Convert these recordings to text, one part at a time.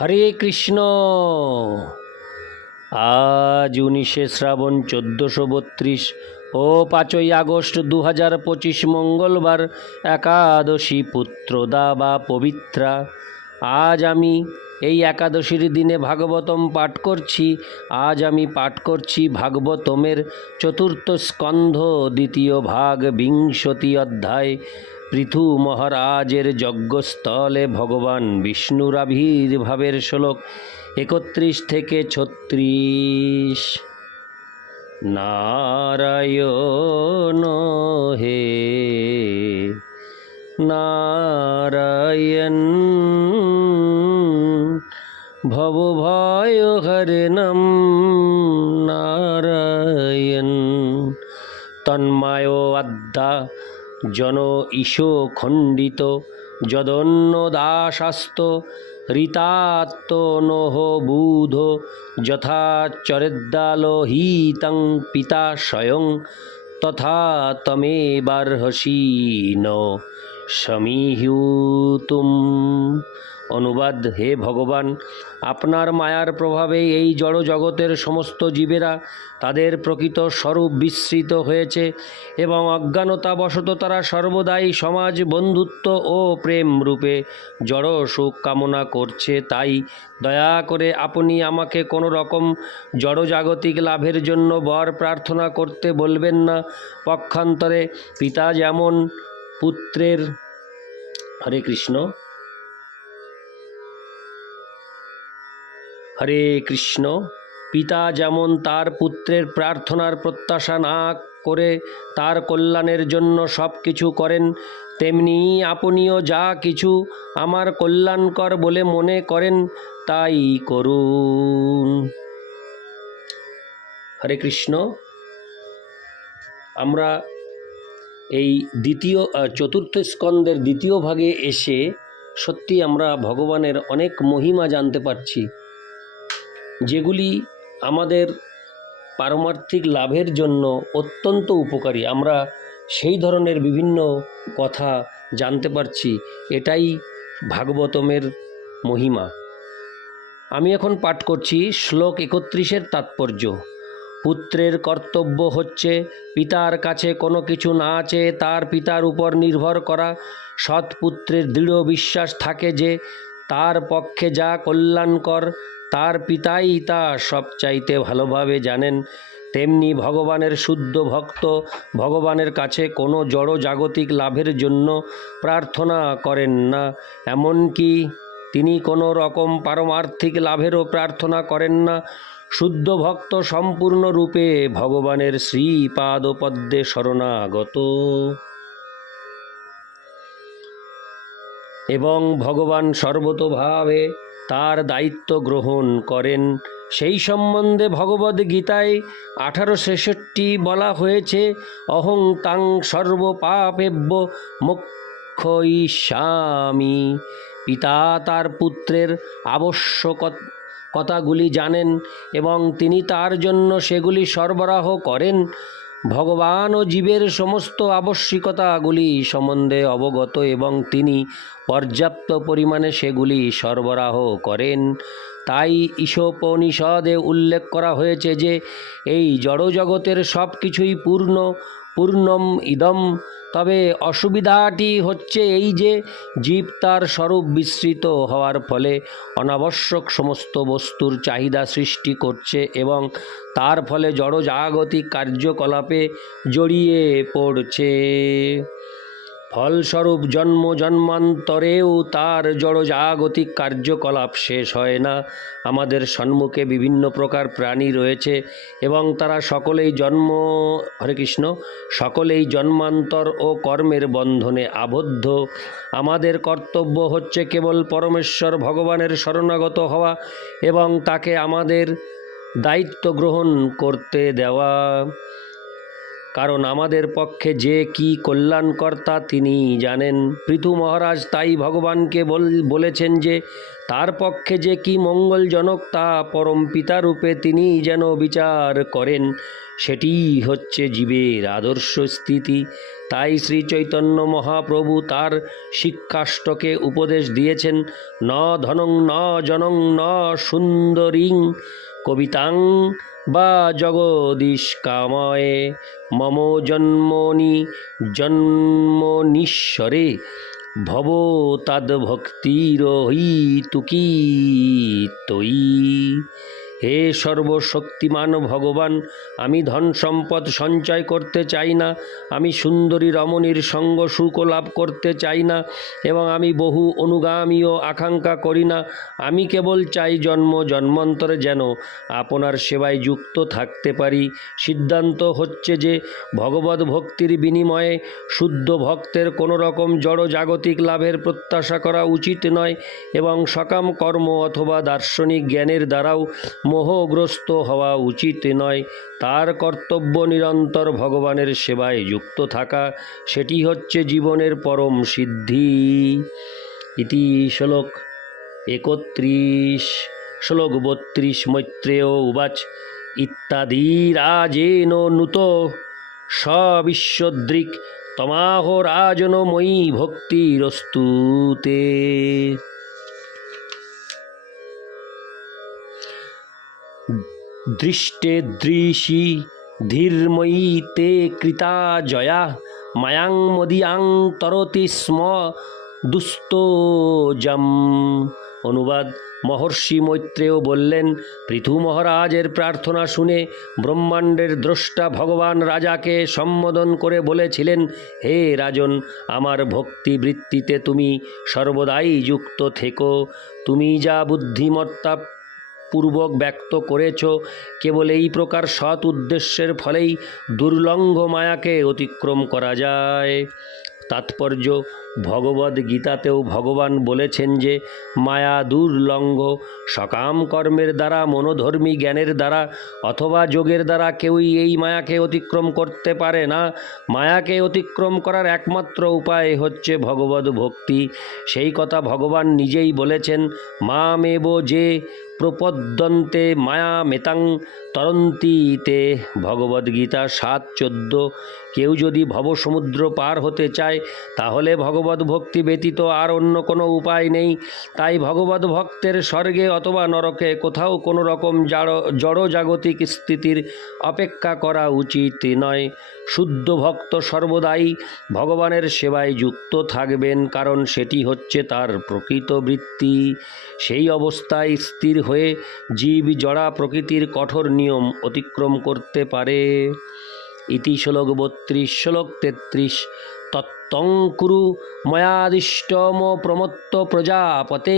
হরে কৃষ্ণ। আজ উনিশে শ্রাবণ চোদ্দোশো বত্রিশ ও পাঁচই আগস্ট দু হাজার পঁচিশ মঙ্গলবার একাদশী পুত্রদা বা পবিত্রা। আজ আমি এই একাদশীর দিনে ভাগবতম পাঠ করছি। আজ আমি পাঠ করছি ভাগবতমের চতুর্থ স্কন্ধ দ্বিতীয় ভাগ বিংশতি অধ্যায়। পৃথু মহারাজের যজ্ঞস্থলে ভগবান বিষ্ণুর আবির্ভাবের শ্লোক একত্রিশ থেকে ছত্রিশ। নারায়ণ হে, নারায়ণ, ভব ভয় হরে নম নারায়ণ, তন্মায় আদ্যা জন ঈশো খণ্ডিত যদন্য দাসাস্ত ঋতাত্ত নহ বুধ যথা চরেদ্দালোহিতং পিতা স্বয়ং তথা তমেবার্হসি ন সমীহুতুম। অনুবাদ, হে ভগবান, আপনার মায়ার প্রভাবে এই জড় জগতের সমস্ত জীবেরা তাদের প্রকৃত স্বরূপ বিস্মৃত হয়েছে এবং অজ্ঞানতাবশত তারা সর্বদাই সমাজ, বন্ধুত্ব ও প্রেম রূপে জড় সুখ কামনা করছে। তাই দয়া করে আপনি আমাকে কোনো রকম জড়জাগতিক লাভের জন্য বর প্রার্থনা করতে বলবেন না। পক্ষান্তরে পিতা যেমন পুত্রের, হরে কৃষ্ণ। হরে কৃষ্ণ। পিতা যেমন তার পুত্রের প্রার্থনার প্রত্যাশা না করে তার কল্যাণের জন্য সব কিছু করেন, তেমনি আপনিও যা কিছু আমার কল্যাণকর বলে মনে করেন, তাই করুন। হরে কৃষ্ণ। আমরা এই দ্বিতীয় চতুর্থ স্কন্দের দ্বিতীয় ভাগে এসে সত্যি আমরা ভগবানের অনেক মহিমা জানতে পারছি। যেগুলি আমাদের পারমার্থিক লাভের জন্য অত্যন্ত উপকারী। আমরা সেই ধরনের বিভিন্ন কথা জানতে পারছি। এটাই ভাগবতমের মহিমা। আমি এখন পাঠ করছি শ্লোক একত্রিশের তাৎপর্য। পুত্রের কর্তব্য হচ্ছে পিতার কাছে কোনো কিছু না চেয়ে তার পিতার উপর নির্ভর করা। সৎ পুত্রের দৃঢ় বিশ্বাস থাকে যে তার পক্ষে যা কল্যাণকর, তার পিতাই তা সবচাইতে ভালোভাবে জানেন। তেমনি ভগবানের শুদ্ধ ভক্ত, ভগবানের কাছে কোনো জড় জাগতিক লাভের জন্য প্রার্থনা করেন না। এমনকি তিনি কোনো রকম পারমার্থিক লাভেরও প্রার্থনা করেন না। শুদ্ধ ভক্ত সম্পূর্ণরূপে ভগবানের শ্রীপাদপদ্মে শরণাগত। এবং ভগবান সর্বতোভাবে তার দায়িত্ব গ্রহণ করেন। সেই সম্বন্ধে ভগবদ গীতায় আঠারো ছেষট্টি বলা হয়েছে, অহং তাং সর্বপাপেব্য মোক্ষয়িষ্যামি। পিতা তার পুত্রের আবশ্যক কথাগুলি জানেন এবং তিনি তার জন্য সেগুলি সরবরাহ করেন। ভগবান ও জীবের সমস্ত আবশ্যিকতাগুলি সম্বন্ধে অবগত এবং তিনি পর্যাপ্ত পরিমাণে সেগুলি সরবরাহ করেন। তাই ঈশোপনিষদে উল্লেখ করা হয়েছে যে এই জড়জগতের সব কিছুই পূর্ণ, পূর্ণম ইদম। তবে অসুবিধাটি হচ্ছে এই যে জীব তার স্বরূপ বিস্মৃত হওয়ার ফলে অনাবশ্যক সমস্ত বস্তুর চাহিদা সৃষ্টি করছে এবং তার ফলে জড়জাগতিক কার্যকলাপে জড়িয়ে পড়ছে। ফলস্বরূপ জন্ম জন্মান্তরেও তার জড়জাগতিক কার্যকলাপ শেষ হয় না। আমাদের সম্মুখে বিভিন্ন প্রকার প্রাণী রয়েছে এবং তারা সকলেই জন্ম, হরে কৃষ্ণ, সকলেই জন্মান্তর ও কর্মের বন্ধনে আবদ্ধ। আমাদের কর্তব্য হচ্ছে কেবল পরমেশ্বর ভগবানের শরণাগত হওয়া এবং তাকে আমাদের দায়িত্ব গ্রহণ করতে দেওয়া। কারণ আমাদের পক্ষে যে কি কল্যাণকর্তা তিনি জানেন। পৃথু মহারাজ তাই ভগবানকে বল- বলেছেন যে, তার পক্ষে যে কি মঙ্গলজনক তা পরম পিতারূপে তিনি যেন বিচার করেন, সেটি হচ্ছে জীবের আদর্শ স্থিতি। তাই শ্রী চৈতন্য মহাপ্রভু তার শিক্ষাষ্টকে উপদেশ দিয়েছেন, ন ধনং, ন জনং, ন সুন্দরীং, কবিতাং বা জগদীশ কাময়ে মম জন্মনি জন্মনীশ্বরে ভব তদ্ভক্তিরহি তুকি তৈ। হে সর্বশক্তিমান ভগবান, আমি ধন সম্পদ সঞ্চয় করতে চাই না, আমি সুন্দরী রমণীর সঙ্গ সুখ লাভ করতে চাই না, এবং আমি বহু অনুগামী ও আকাঙ্ক্ষা করি না, আমি কেবল চাই জন্ম জন্মান্তরে যেন আপনার সেবায় যুক্ত থাকতে পারি। সিদ্ধান্ত হচ্ছে যে ভগবত ভক্তির বিনিময়ে শুদ্ধ ভক্তের কোনো রকম জড় জাগতিক লাভের প্রত্যাশা করা উচিত নয়, এবং সকাম কর্ম অথবা দার্শনিক জ্ঞানের দ্বারাও মোহগ্রস্ত হওয়া উচিত নয়। তার কর্তব্য নিরন্তর ভগবানের সেবায় যুক্ত থাকা। সেটি হচ্ছে জীবনের পরম সিদ্ধি। ইতি শ্লোক একত্রিশ। শ্লোক বত্রিশ, মৈত্রেয় উবাচ। ইত্যাদি রাজেন নুত। সবিশ্বদৃক। তমাহ রাজন ময়ী ভক্তিরস্তুতে। দৃষ্টে দৃশি ধীর্ময়ী তে কৃতা জয়া, মায়াং মদিয়াং তরতি স্ম দুস্তোজম অনুবাদ মহর্ষি মৈত্রেয় বললেন পৃথু মহারাজের প্রার্থনা শুনে ব্রহ্মাণ্ডের দ্রষ্টা ভগবান রাজাকে সম্বোধন করে বলেছিলেন, হে রাজন, আমার ভক্তিবৃত্তিতে তুমি সর্বদাই যুক্ত থেকো। তুমি যা বুদ্ধিমত্তা পূর্বক ব্যক্ত করেছ, কেবল এই প্রকার সৎ উদ্দেশ্যের ফলেই দুর্লঙ্ঘ মায়াকে অতিক্রম করা যায়। তাৎপর্য, ভগবদ গীতাতেও ভগবান বলেছেন যে, মায়া দুর্লঙ্ঘ, সকাম কর্মের দ্বারা, মনোধর্মী জ্ঞানের দ্বারা, অথবা যোগের দ্বারা কেউই এই মায়াকে অতিক্রম করতে পারে না। মায়াকে অতিক্রম করার একমাত্র উপায় হচ্ছে ভগবদ ভক্তি। সেই কথা ভগবান নিজেই বলেছেন মা মেব যে প্রপদ্যন্তে মায়া মেতাং তরন্তীতে ভগবদ্গীতা সাত চোদ্দ। কেউ যদি ভবসমুদ্র পার হতে চায়, তাহলে ভগবত ভক্তি ব্যতীত আর অন্য কোনো উপায় নেই। তাই ভগবত ভক্তের স্বর্গে অথবা নরকে কোথাও কোনো রকম জড়, জড়জাগতিক স্থিতির অপেক্ষা করা উচিত নয়। শুদ্ধ ভক্ত সর্বদাই ভগবানের সেবায় যুক্ত থাকবেন, কারণ সেটি হচ্ছে তার প্রকৃত বৃত্তি। সেই অবস্থায় স্থির হয়ে জীব জড়া প্রকৃতির কঠোর নিয়ম অতিক্রম করতে পারে। ইতি শ্লোক বত্রিশ, শ্লোক তেত্রিশ। তত্ত্বং কুরু ময়াদিষ্টম প্রমত্ত প্রজাপতে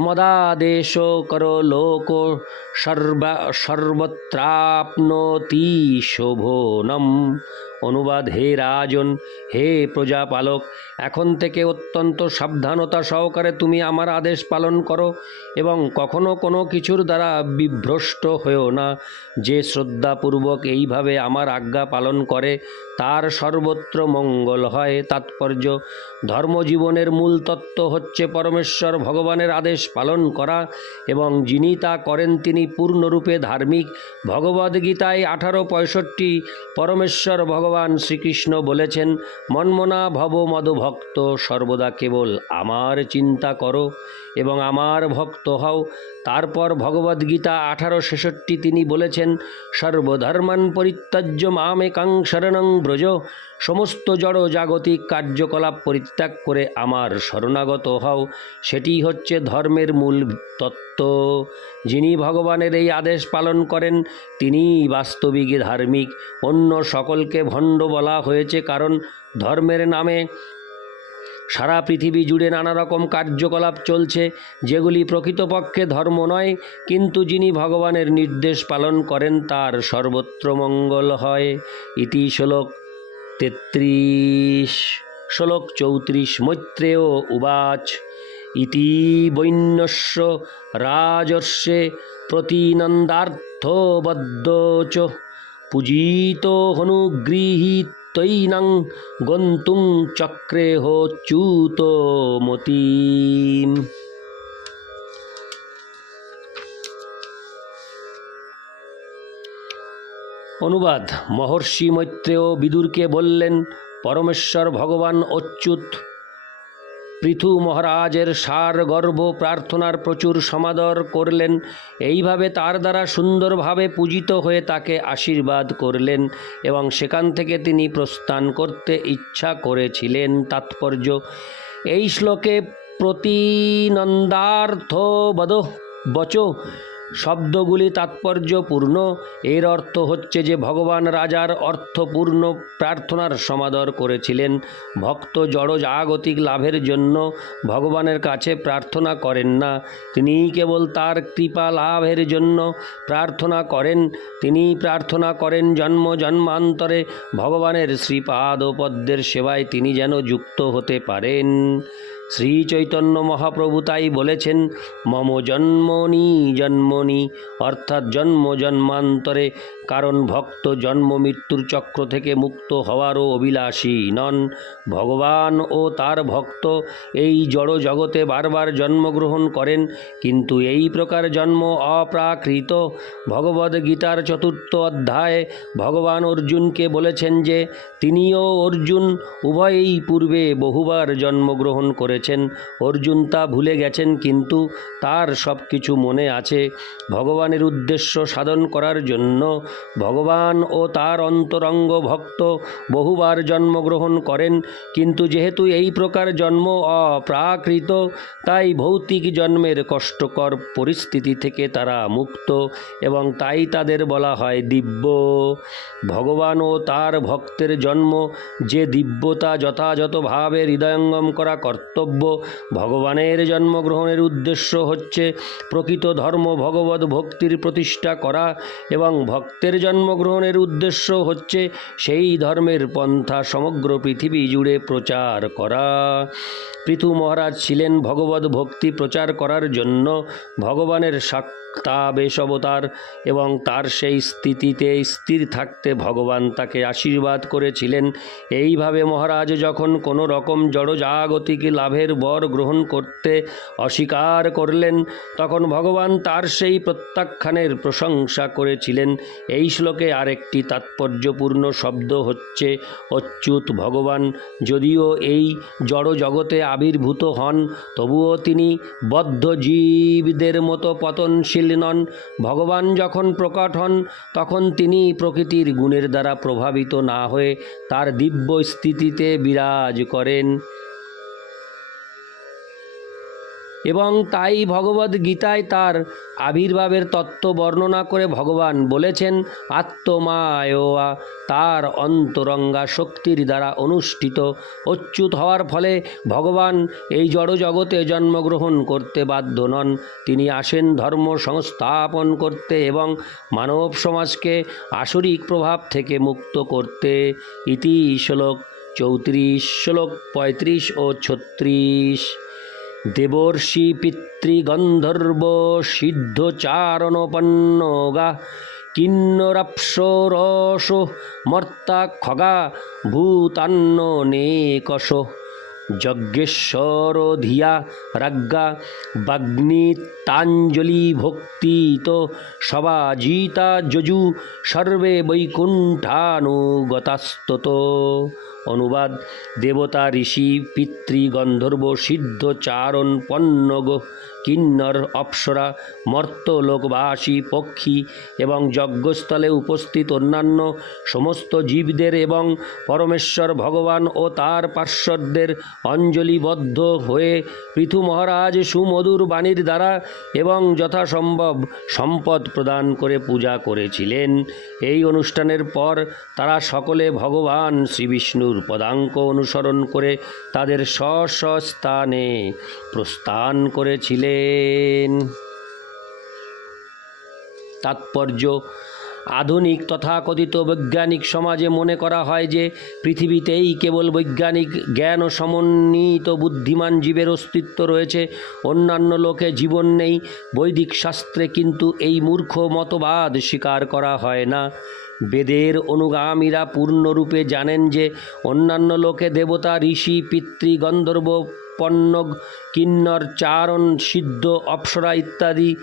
মদাদেশ কর লোক সর্বা সর্বত্রাপ্নতি শোভনম অনুবাদ হে রাজন, হে প্রজাপালক, এখন থেকে অত্যন্ত সাবধানতা সহকারে তুমি আমার আদেশ পালন করো এবং কখনো কোনো কিছুর দ্বারা বিভ্রষ্ট হয়েও না। যে শ্রদ্ধাপূর্বক এইভাবে আমার আজ্ঞা পালন করে, তার সর্বত্র মঙ্গল হয়। তাৎপর্য, ধর্মজীবনের মূল তত্ত্ব হচ্ছে পরমেশ্বর ভগবানের আদেশ পালন করা এবং যিনি তা করেন তিনি পূর্ণরূপে ধার্মিক। ভগবদ্গীতায় আঠারো পঁয়ষট্টি পরমেশ্বর ভগবান শ্রীকৃষ্ণ বলেছেন, মনমনা ভব মদভক্ত সর্বদা কেবল আমার চিন্তা করো। এবং আমার ভক্ত হও। তারপর ভগবদ্গীতা আঠারো ছেষট্টি তিনি বলেছেন, সর্বধর্মান পরিত্যাজ্য মামেকাং শরণং ব্রজ, সমস্ত জড় জাগতিক কার্যকলাপ পরিত্যাগ করে আমার শরণাগত হও। সেটি হচ্ছে ধর্মের মূল তত্ত্ব। যিনি ভগবানের এই আদেশ পালন করেন, তিনিই বাস্তবিক ধার্মিক। অন্য সকলকে ভণ্ড বলা হয়েছে কারণ ধর্মের নামে সারা পৃথিবী জুড়ে নানা রকম কার্যকলাপ চলছে, যেগুলি প্রকৃতপক্ষে ধর্ম নয়, কিন্তু যিনি ভগবানের নির্দেশ পালন করেন তার সর্বত্র মঙ্গল হয়। ইতি শ্লোক তেত্রিশ, শ্লোক চৌত্রিশ, মৈত্রেয় উবাচ। ইতি বৈন্যস্য রাজর্ষে প্রতিনন্দার্থবদ্ধ চ। পূজিত হনুগৃহীতৈনাং গন্তুং চক্রে হোচ্যুত মতিম। অনুবাদ মহর্ষি মৈত্রেয় বিদুরকে বললেন পরমেশ্বর ভগবান অচ্যুত। পৃথু মহারাজের সার গর্ব প্রার্থনার প্রচুর সমাদর করলেন। এইভাবে তার দ্বারা সুন্দরভাবে পূজিত হয়ে তাকে আশীর্বাদ করলেন এবং সেখান থেকে তিনি প্রস্থান করতে ইচ্ছা করেছিলেন। তাৎপর্য, এই শ্লোকে প্রতিনন্দার্থ বদ বচ শব্দগুলি তাৎপর্যপূর্ণ। এর অর্থ হচ্ছে যে ভগবান রাজার অর্থপূর্ণ প্রার্থনার সমাদর করেছিলেন। ভক্ত জড় জাগতিক লাভের জন্য ভগবানের কাছে প্রার্থনা করেন না। তিনি কেবল তার কৃপা লাভের জন্য প্রার্থনা করেন। তিনি প্রার্থনা করেন জন্ম জন্মান্তরে ভগবানের শ্রীপাদ পদ্মের সেবায় তিনি যেন যুক্ত হতে পারেন। শ্রী চৈতন্য মহাপ্রভু তাই বলেছেন, মম জন্মনি জন্মনি, অর্থাৎ জন্ম জন্মান্তরে কারণ ভক্ত জন্ম মৃত্যুর চক্র থেকে মুক্ত হওয়ারও অভিলাষী নন। ভগবান ও তার ভক্ত এই জড় জগতে বারবার জন্মগ্রহণ করেন, কিন্তু এই প্রকার জন্ম অপ্রাকৃত। ভগবদ্গীতার চতুর্থ অধ্যায়ে ভগবান অর্জুনকে বলেছেন যে, তিনিও অর্জুন, উভয়েই পূর্বে বহুবার জন্মগ্রহণ করেছেন। অর্জুন তা ভুলে গেছেন কিন্তু তার সব কিছু মনে আছে। ভগবানের উদ্দেশ্য সাধন করার জন্য ভগবান ও তার অন্তরঙ্গ ভক্ত বহুবার জন্মগ্রহণ করেন। কিন্তু যেহেতু এই প্রকার জন্ম অপ্রাকৃত, তাই ভৌতিক জন্মের কষ্টকর পরিস্থিতি থেকে তারা মুক্ত এবং তাই তাদের বলা হয় দিব্য। ভগবান ও তার ভক্তের জন্ম যে দিব্যতা যথাযথভাবে হৃদয়ঙ্গম করা কর্তব্য ভগবানের জন্মগ্রহণের উদ্দেশ্য হচ্ছে প্রকৃত ধর্ম ভগবত ভক্তির প্রতিষ্ঠা করা এবং ভক্তের জন্মগ্রহণের উদ্দেশ্য হচ্ছে সেই ধর্মের পন্থা সমগ্র পৃথিবী জুড়ে প্রচার করা। পৃথু মহারাজ ছিলেন ভগবত ভক্তি প্রচার করার জন্য ভগবানের সাক্তাবেশ অবতার এবং তার সেই স্থিতিতে স্থির থাকতে ভগবান তাকে আশীর্বাদ করেছিলেন। এইভাবে মহারাজ যখন কোনো রকম জড়জাগতিক লাভের বর গ্রহণ করতে অস্বীকার করলেন, তখন ভগবান তার সেই প্রত্যাখ্যানের প্রশংসা করেছিলেন। এই শ্লোকে আরেকটি তাৎপর্যপূর্ণ শব্দ হচ্ছে, অচ্যুত ভগবান, যদিও এই জড় জগতে আবির্ভূত হন, তবুও তিনি বদ্ধ জীবদের মতো পতনশীল নন। ভগবান যখন প্রকট হন, তখন তিনি প্রকৃতির গুণের দ্বারা প্রভাবিত না হয়ে তার দিব্য স্থিতিতে বিরাজ করেন। এবং তাই ভগবদ গীতায় তার আবির্ভাবের তত্ত্ব বর্ণনা করে ভগবান বলেছেন আত্মমায়োয়া তার অন্তরঙ্গা শক্তির দ্বারা অনুষ্ঠিত। অচ্যুত হওয়ার ফলে ভগবান এই জড় জগতে জন্মগ্রহণ করতে বাধ্য নন। তিনি আসেন ধর্ম সংস্থাপন করতে এবং মানব সমাজকে আসরিক প্রভাব থেকে মুক্ত করতে। ইতি শ্লোক চৌত্রিশ, শ্লোক পঁয়ত্রিশ ও ছত্রিশ। দেবর্ষি পিতৃগন্ধর্ব সিদ্ধচারণপন্নগা কিন্নরাপ্সরস মর্তা খগা ভূতান্ন নেকশ যজ্ঞেশ্বর ধিয়া রাজ্ঞা বাগ্নিতাঞ্জলি ভক্তিত সবাজিতা যজু সর্বে বৈকুণ্ঠানুগতাস্তত। অনুবাদ। দেবতা ঋষি পিতৃ গন্ধর্ব সিদ্ধ চারণ পন্নগ কিন্নর অপ্সরা মর্তলোকবাসী পক্ষী এবং যজ্ঞস্থলে উপস্থিত অন্যান্য সমস্ত জীবদের এবং পরমেশ্বর ভগবান ও তার পার্শ্বদের অঞ্জলিবদ্ধ হয়ে পৃথু মহারাজ সুমধুর বাণীর দ্বারা এবং যথাসম্ভব সম্পদ প্রদান করে পূজা করেছিলেন। এই অনুষ্ঠানের পর তারা সকলে ভগবান শ্রী বিষ্ণুর পদাঙ্ক অনুসরণ করে তাদের স্ব স্থানে প্রস্থান করেছিলেন। তাৎপর্য, আধুনিক তথাকথিত বৈজ্ঞানিক সমাজে মনে করা হয় যে পৃথিবীতেই কেবল বৈজ্ঞানিক জ্ঞান ও সমন্বিত বুদ্ধিমান জীবের অস্তিত্ব রয়েছে, অন্যান্য লোকে জীবন নেই, বৈদিক শাস্ত্রে কিন্তু এই মূর্খ মতবাদ স্বীকার করা হয় না। বেদের অনুগামীরা পূর্ণরূপে জানেন যে অন্যান্য লোকে দেবতা, ঋষি, পিতৃ, গন্ধর্ব পণ্যগ, কিন্নর, চারণ, সিদ্ধ, অপ্সরা ইত্যাদি।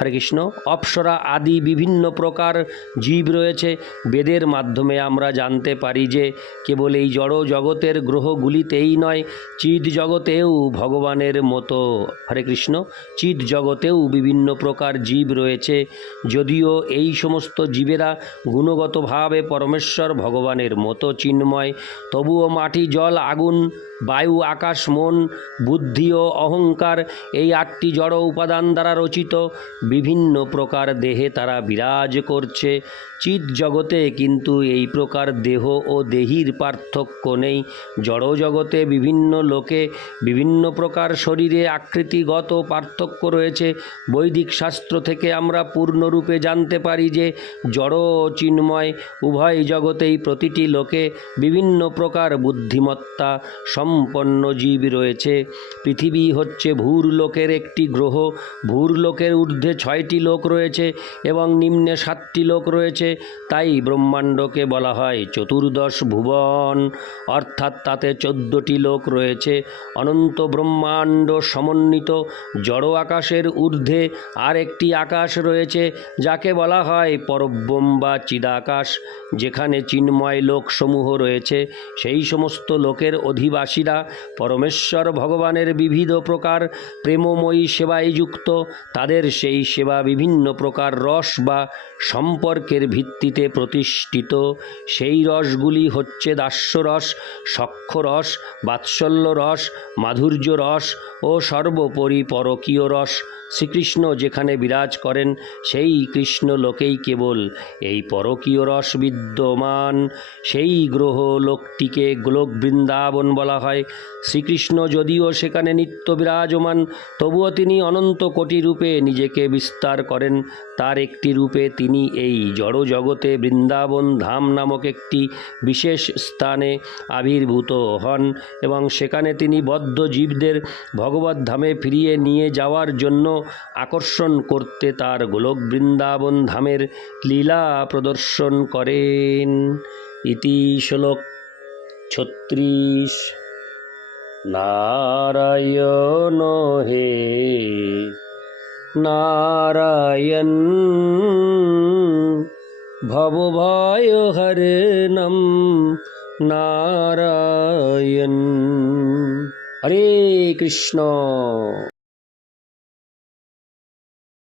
হরে কৃষ্ণ। অপ্সরা আদি বিভিন্ন প্রকার জীব রয়েছে। বেদের মাধ্যমে আমরা জানতে পারি যে কেবল এই জড় জগতের গ্রহগুলিতেই নয় চিদ জগতেও ভগবানের মতো। হরে কৃষ্ণ। চিদ জগতেও বিভিন্ন প্রকার জীব রয়েছে। যদিও এই সমস্ত জীবেরা গুণগতভাবে পরমেশ্বর ভগবানের মতো চিন্ময়, তবুও মাটি, জল, আগুন বায়ু, আকাশ, মন, বুদ্ধি ও অহংকার এই আটটি জড় উপাদান দ্বারা রচিত। বিভিন্ন প্রকার দেহে তারা বিরাজ করছে। চিৎ জগতে কিন্তু এই প্রকার দেহ ও দেহির পার্থক্য নেই। জড় জগতে বিভিন্ন লোকে বিভিন্ন প্রকার শরীরে আকৃতিগত পার্থক্য রয়েছে। বৈদিক শাস্ত্র থেকে আমরা পূর্ণরূপে জানতে পারি যে জড় ও চিন্ময় উভয় জগতেই প্রতিটি লোকে বিভিন্ন প্রকার বুদ্ধিমত্তা সম্পন্ন জীব রয়েছে। পৃথিবী হচ্ছে ভূর লোকের একটি গ্রহ। ভূর লোকের ঊর্ধ্বে ছয়টি লোক রয়েছে এবং নিম্নে সাতটি লোক রয়েছে। তাই ব্রহ্মাণ্ডকে বলা হয় চতুর্দশ ভুবন। অর্থাৎ তাতে চোদ্দটি লোক রয়েছে। অনন্ত ব্রহ্মাণ্ড সমন্বিত। জড় আকাশের ঊর্ধ্বে আর একটি আকাশ রয়েছে, যাকে বলা হয় পরব্রহ্ম বা চিদাকাশ। যেখানে চিন্ময় লোকসমূহ রয়েছে। সেই সমস্ত লোকের অধিবাসীরা পরমেশ্বর ভগবানের বিবিধ প্রকার, প্রেমময়ী সেবায় যুক্ত, তাদের সেই সেবা বিভিন্ন প্রকার রস বা সম্পর্কের ভিত্তিতে প্রতিষ্ঠিত। সেই রসগুলি হচ্ছে দাস্যরস, সক্ষরস বাৎসল্য রস মাধুর্য রস ও সর্বোপরি পরকীয় রস। শ্রীকৃষ্ণ যেখানে বিরাজ করেন, সেই কৃষ্ণ লোকেই কেবল এই পরকীয় রস বিদ্যমান। সেই গ্রহ লোকটিকে গোলক বৃন্দাবন বলা হয়। শ্রীকৃষ্ণ যদিও সেখানে নিত্য বিরাজমান, তবুও তিনি অনন্ত কোটি রূপে নিজেকে বিস্তার করেন। তার একটি রূপে তিনি এই জড় জগতে বৃন্দাবন ধাম নামক একটি বিশেষ স্থানে আবির্ভূত হন এবং সেখানে তিনি বদ্ধ জীবদের ভগবত ধামে ফিরিয়ে নিয়ে যাওয়ার জন্য আকর্ষণ করতে তার গোলক বৃন্দাবন ধামের লীলা প্রদর্শন করেন। ইতি শ্লোক ছত্রিশ। নারায়ণ হে নারায়ণ ভবভয় হরণম নারায়ণ। হরে কৃষ্ণ